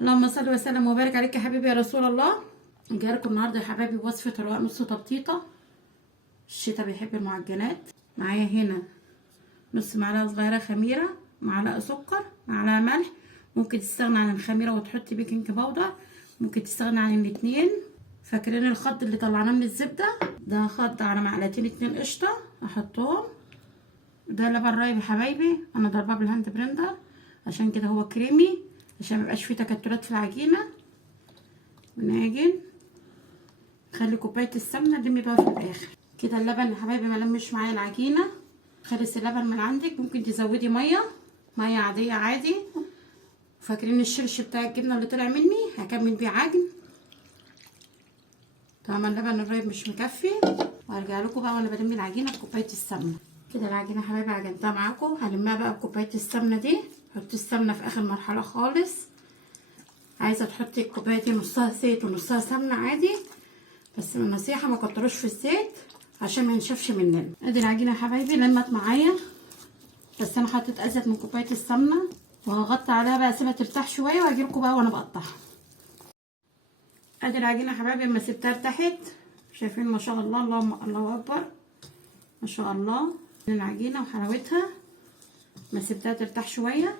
اللهم صل وسلم وبارك عليك يا حبيبي يا رسول الله. جايلكم النهارده يا حبايبي وصفه رواق نص تبطيطه. الشتا بيحب المعجنات. معايا هنا نص معلقه صغيره خميره، معلقه سكر، معلقه ملح. ممكن تستغنى عن الخميره وتحطي بيكنج باودر، ممكن تستغنى عن الاتنين. فاكرين الخض اللي طلعناه من الزبده؟ ده خض على معلقتين 2 قشطه احطهم. ده لبن رايب يا حبايبي، انا ضرباه بالهاند بلندر عشان كده هو كريمي، عشان ميبقاش فيه تكتلات في العجينه. ونعجن. خلي كوبايه السمنه دي بقى في الاخر كده. اللبن يا حبايبي ملمش معايا العجينه، خلص اللبن من عندك ممكن تزودي ميه عاديه عادي. فاكرين الشرش بتاع الجبنه اللي طلع مني؟ هكمل بيه عجن. طالما اللبن الرايب مش مكفي وهرجع لكم بقى وانا بلم العجينه بكوبايه السمنه. كده العجينه يا حبايبي عجنتها معاكم، هلمها بقى بكوبايه السمنه دي. حطي السمنه في اخر مرحله خالص. عايزه تحطي الكوبايه دي نصها زيت ونصها سمنه عادي، بس من نصيحه ما كتروش في الزيت عشان ما ينشفش مننا. ادي العجينه يا حبايبي لمت معايا، بس انا حطيت ازيد من كوبايه السمنه، وهغطي عليها بقى اسيبها ترتاح شويه واجيلكوا بقى وانا بقطعها. ادي العجينه يا حبايبي لما سبتها ارتاحت، شايفين ما شاء الله، اللهم الله اكبر ما شاء الله العجينه وحلاوتها. ما سبتها ترتاح شويه.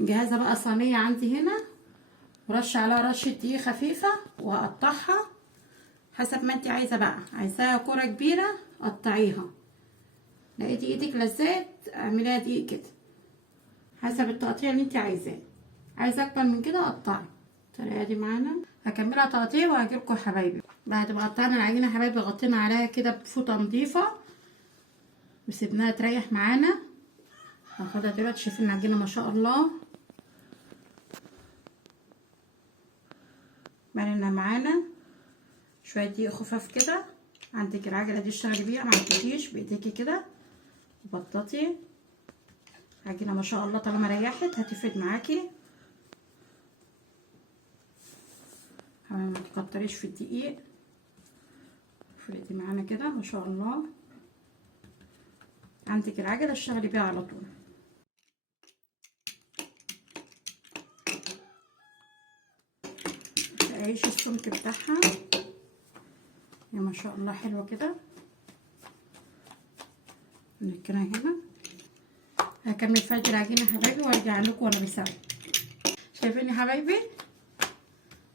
مجهزه بقى صينيه عندي هنا، ورش عليها رشه دقيق خفيفه، وهقطعها حسب ما انت عايزه بقى. عايزاها كوره كبيره قطعيها، لقيتي ايدك لزقت اعمليها دقيق كده حسب التقطيع اللي انت عايزاه. عايزه اكبر من كده قطعي. الطريقه دي معانا هكملها تقطيع وهجيلكوا يا حبايبي. بعد ما قطعنا العجينه يا حبايبي غطينا عليها كده بفوطه نضيفه وسيبناها تريح معانا. هاخدها دلوقتي. شايفين العجينه ما شاء الله مرنه معانا. شويه دقيق خفاف كده. عندك العجله دي اشتغلي بيها، ما عندكيش بايديكي كده وبططي. العجينه ما شاء الله طالما ريحت هتفرد معاكي. ما تكتريش في الدقيق، افردي معانا كده ما شاء الله. عندك العجله اشتغلي بيها على طول. تعيش السمك بتاعها يا ما شاء الله حلوه كده. نركنها هنا. هكمل فرد العجينه يا حبايبي وارجع لكم وانا بسوي. شايفين يا حبايبي؟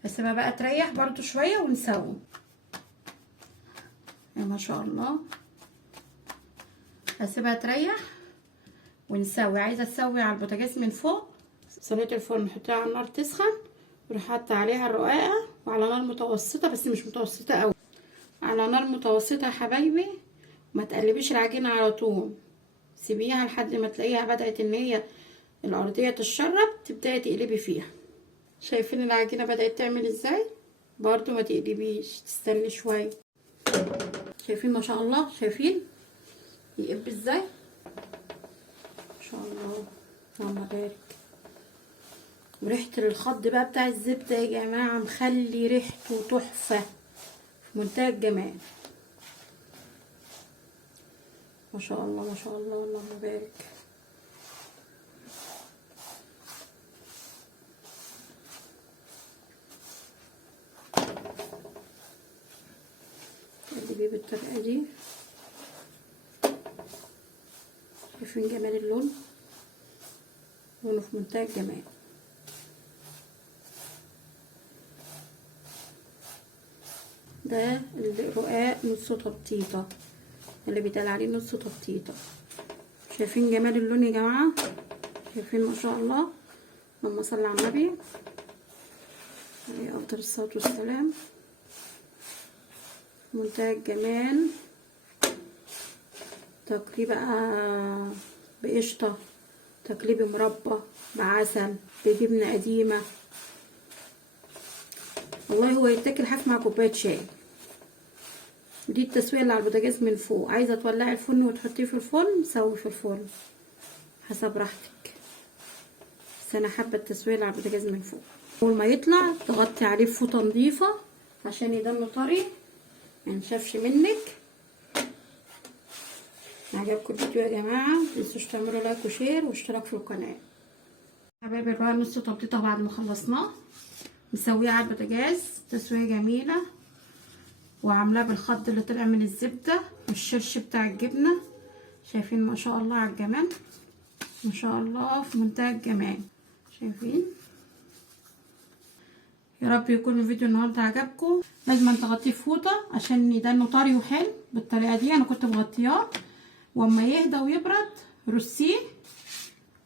هسيبها بقى تريح برضو شويه ونسوي يا ما شاء الله. هسيبها تريح ونسوي. عايزه تسوي على البوتاجاز من فوق، صينيه الفرن حطيها على النار تسخن، وروح حاطه عليها الرقاقه وعلى نار متوسطه، بس مش متوسطه قوي، على نار متوسطه يا حبايبي. ما تقلبيش العجينه على طول، سيبيها لحد ما تلاقيها بدات ان هي الارضيه تتشرب، تبداي تقلبي فيها. شايفين العجينه بدات تعمل ازاي؟ برضو ما تقلبيش، تستني شويه. شايفين ما شاء الله؟ شايفين يقب ازاي ما شاء الله؟ اللهم بارك. وريحه الخض بقى بتاع الزبده يا جماعه مخلي ريحته تحفه في منتهى الجمال ما شاء الله ما شاء الله. اللهم بارك. اقلبيه بالطريقه دي. شايفين جمال اللون؟ لونه في منتهى الجمال. ده الرقاق نص تبطيطه اللي بيتقال عليه نص تبطيطه. شايفين جمال اللون يا جماعه؟ شايفين ما شاء الله؟ اللهم صل على النبي عليه افضل الصلاه والسلام. منتهى الجمال. تقليب بقى بقشطه، تقليب مربى، بعسل، بجبنه قديمه. والله هو يتاكل حاف مع كوبايه شاي. دي التسويه اللي على البوتاجاز من فوق. عايزه تولعي الفرن وتحطيه في الفرن سوي في الفرن حسب راحتك، بس انا حابه التسويه اللي على البوتاجاز من فوق. اول ما يطلع تغطي عليه بفوطه نظيفه عشان يضل طري ما ينشفش منك. عجبكم الفيديو يا جماعه متنسوش تعملوا لايك وشير واشتراك في القناه. حبايبي الرقاق نص تبطيطه بعد ما خلصناه مسويه على البوتاجاز تسويه جميله، وعاملاه بالخض اللي طلع من الزبده والشرش بتاع الجبنه. شايفين ما شاء الله على الجمال، ما شاء الله في منتهى الجمال. شايفين؟ يا رب يكون الفيديو النهارده عجبكم. لازم تغطيه في فوطه عشان يدنه طري وحلو بالطريقه دي. انا كنت مغطياه، واما يهدى ويبرد رصيه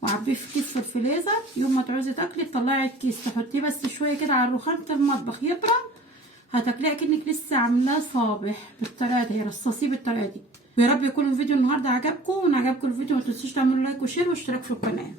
وعبيه في كيس في الفريزر. يوم ما تعوزي تاكلي تطلعي الكيس تحطيه بس شويه كده على الرخام في المطبخ يبرد، هتاكليه كأنك لسه عاملاه صابح بالطريقه دي. رصصيه بالطريقه دي. ويا رب يكون الفيديو النهارده عجبكم. وان عجبكم الفيديو ما تنسوش تعملوا لايك وشير واشتراك في القناه.